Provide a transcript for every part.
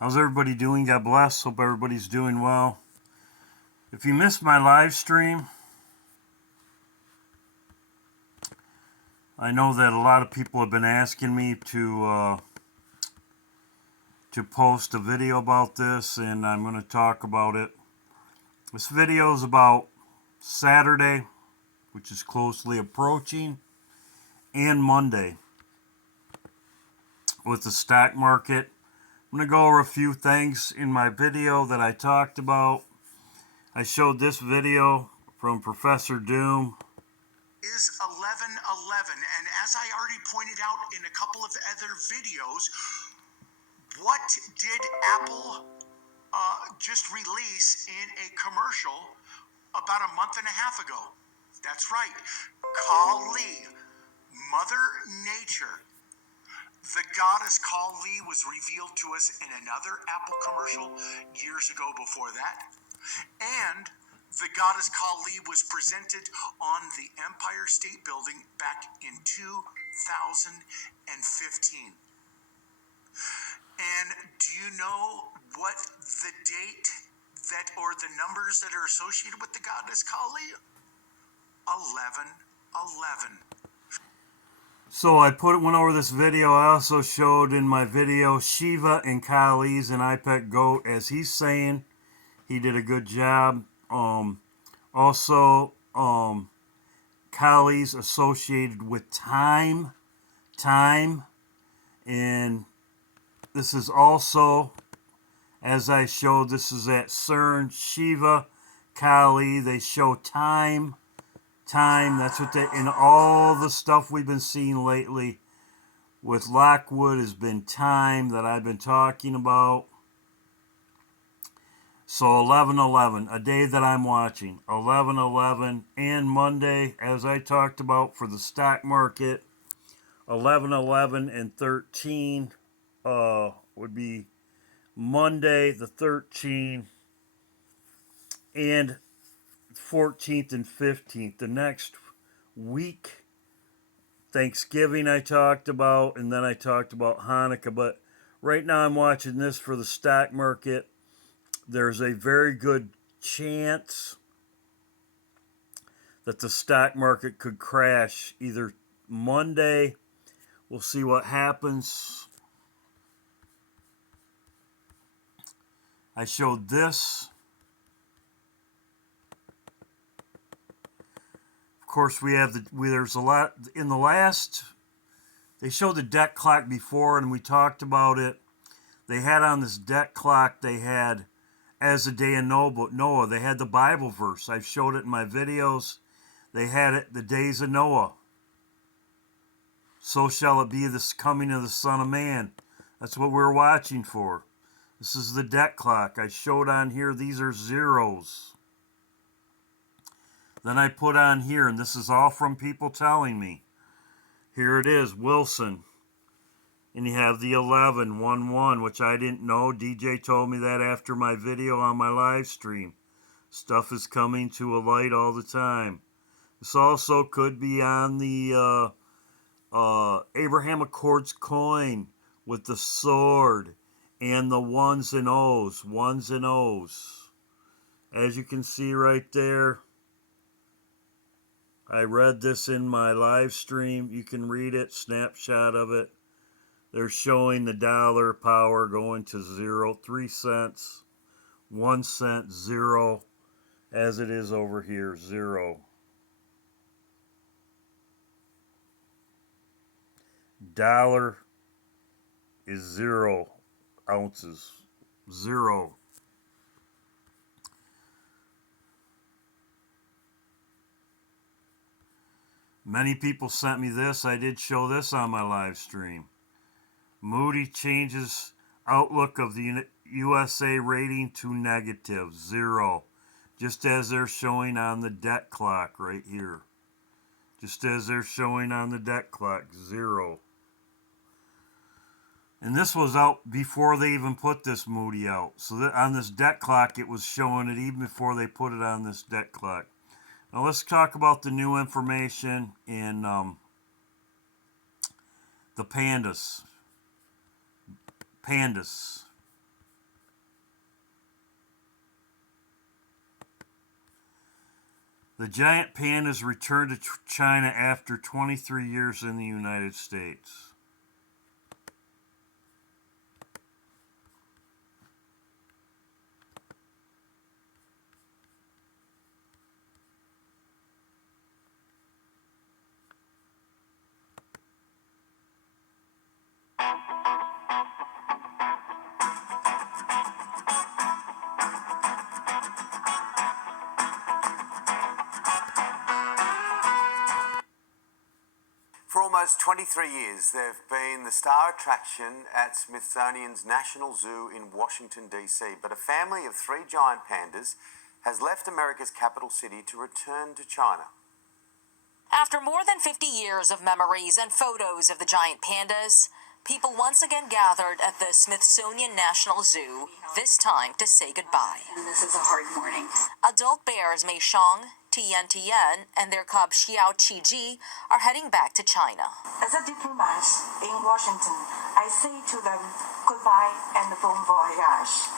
How's everybody doing? God bless. Hope everybody's doing well. If you missed my live stream, I know that a lot of people have been asking me to post a video about this, and I'm going to talk about it. This video is about Saturday, which is closely approaching, and Monday with the stock market. I'm going to go over a few things in my video that I talked about. I showed this video from Professor Doom. Is 1111, and as I already pointed out in a couple of other videos, what did Apple just release in a commercial about a month and a half ago? That's right, Kali, Mother Nature. The goddess Kali was revealed to us in another Apple commercial years ago before that, and the goddess Kali was presented on the Empire State Building back in 2015. And do you know what the date that, or the numbers that are associated with the goddess Kali? 1111. So I went over this video. I also showed in my video Shiva and Kali's and iPet Goat, as he's saying he did a good job. Also, Kali's associated with time, and this is also, as I showed, this is at CERN, Shiva, Kali. They show time. That's what in all the stuff we've been seeing lately with Lockwood has been time that I've been talking about. So 11/11, a day that I'm watching. 11/11 and Monday, as I talked about for the stock market. 11/11 and 13 would be Monday the 13th and 14th and 15th. The next week, Thanksgiving I talked about, and then I talked about Hanukkah. But right now I'm watching this for the stock market. There's a very good chance that the stock market could crash either Monday. We'll see what happens. I showed this. Of course, there's a lot in the last. They showed the debt clock before, and we talked about it. They had on this debt clock, they had as a day of Noah. They had the Bible verse. I've showed it in my videos. They had it, the days of Noah. So shall it be this coming of the Son of Man. That's what we're watching for. This is the debt clock. I showed on here, these are zeros. Then I put on here, and this is all from people telling me. Here it is, Wilson. And you have the 11/11, which I didn't know. DJ told me that after my video on my live stream. Stuff is coming to a light all the time. This also could be on the Abraham Accords coin with the sword and the ones and O's. As you can see right there, I read this in my live stream. You can read it, snapshot of it. They're showing the dollar power going to 0, 3 cents, 1 cent, 0, as it is over here, 0. Dollar is 0 ounces, 0. Many people sent me this. I did show this on my live stream. Moody changes outlook of the USA rating to negative, 0. Just as they're showing on the debt clock right here. Just as they're showing on the debt clock, 0. And this was out before they even put this Moody out. So that on this debt clock, it was showing it even before they put it on this debt clock. Now let's talk about the new information in the Pandas. The giant pandas returned to China after 23 years in the United States. For almost 23 years, they've been the star attraction at Smithsonian's National Zoo in Washington, D.C. But a family of 3 giant pandas has left America's capital city to return to China. After more than 50 years of memories and photos of the giant pandas, people once again gathered at the Smithsonian National Zoo, this time to say goodbye. This is a hard morning. Adult bears Mei Shang, Tian Tian, and their cub Xiao Qiji are heading back to China. As a diplomat in Washington, I say to them goodbye and bon voyage.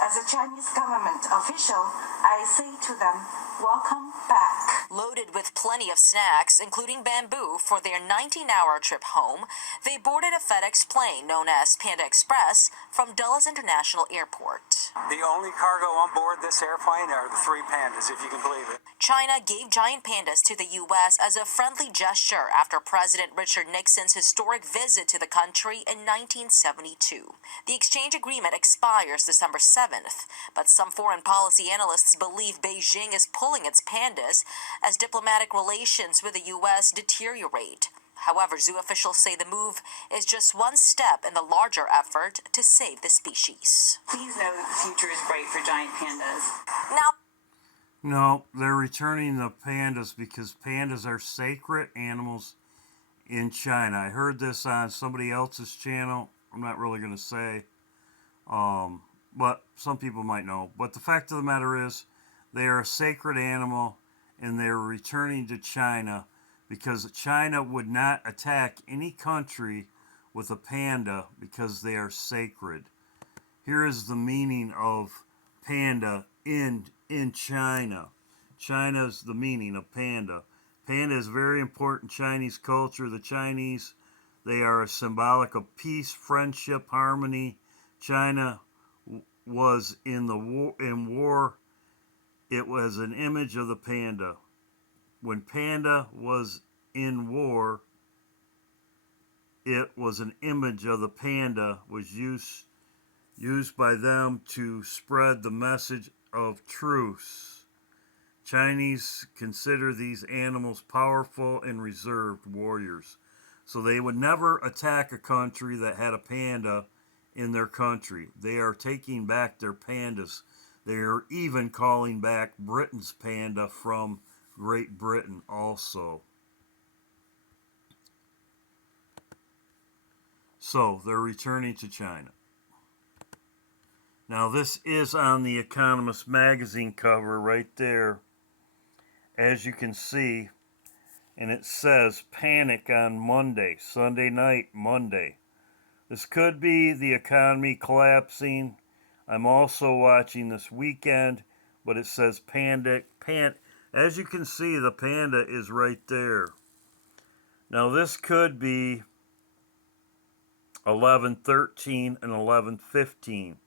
As a Chinese government official, I say to them welcome back. Loaded with plenty of snacks, including bamboo, for their 19-hour trip home, they boarded a FedEx plane known as Panda Express from Dulles International Airport. The only cargo on board this airplane are the 3 pandas, if you can believe it. China gave giant pandas to the U.S. as a friendly gesture after President Richard Nixon's historic visit to the country in 1972. The exchange agreement expires December 7th, but some foreign policy analysts believe Beijing is pulling its pandas as diplomatic relations with the U.S. deteriorate. However, zoo officials say the move is just one step in the larger effort to save the species. Please know that the future is bright for giant pandas. No, they're returning the pandas because pandas are sacred animals in China. I heard this on somebody else's channel. I'm not really going to say, but some people might know. But the fact of the matter is, they are a sacred animal, and they're returning to China because China would not attack any country with a panda because they are sacred. Here is the meaning of panda in China. China's the meaning of panda. Panda is very important Chinese culture. The Chinese, they are a symbolic of peace, friendship, harmony. China was in war. It was an image of the panda. When panda was in war, it was an image of the panda, was used by them to spread the message of truce. Chinese consider these animals powerful and reserved warriors. So they would never attack a country that had a panda in their country. They are taking back their pandas. They are even calling back Britain's panda from Great Britain also. So they're returning to China. Now this is on the Economist magazine cover right there, as you can see, and it says panic on Monday, Sunday night, Monday. This could be the economy collapsing. I'm also watching this weekend, but it says as you can see, the panda is right there. Now this could be 11:13 and 11:15.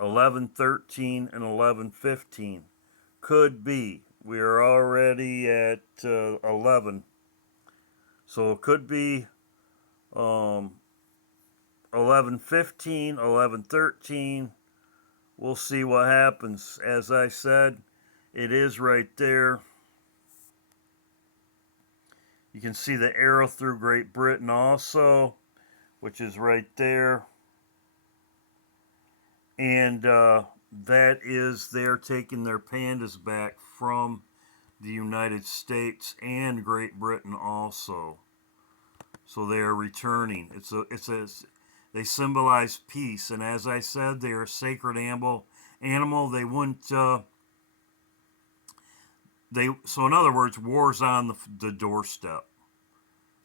11:13 and 11:15 could be. We are already at 11, so it could be 11:15, 11:13. We'll see what happens. As I said, it is right there. You can see the arrow through Great Britain also, which is right there. And that is, they're taking their pandas back from the United States and Great Britain also. So they are returning. They symbolize peace, and as I said, they are a sacred animal. They wouldn't. So in other words, war's on the doorstep,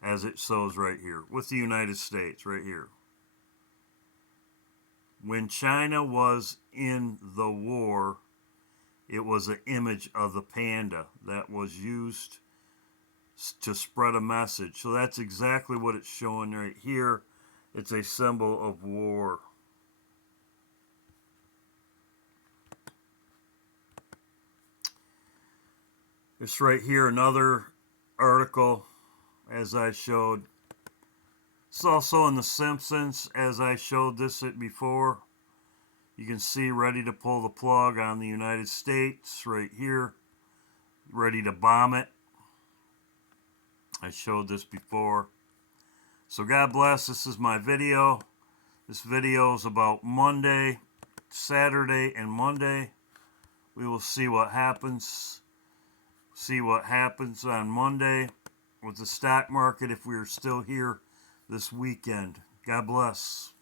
as it shows right here with the United States right here. When China was in the war, It was an image of the panda that was used to spread a message. So that's exactly what it's showing right here. It's a symbol of war. It's right here, another article, as I showed. It's also in The Simpsons, as I showed this before. You can see ready to pull the plug on the United States right here. Ready to bomb it. I showed this before. So God bless. This is my video. This video is about Monday, Saturday, and Monday. We will see what happens. See what happens on Monday with the stock market if we are still here this weekend. God bless.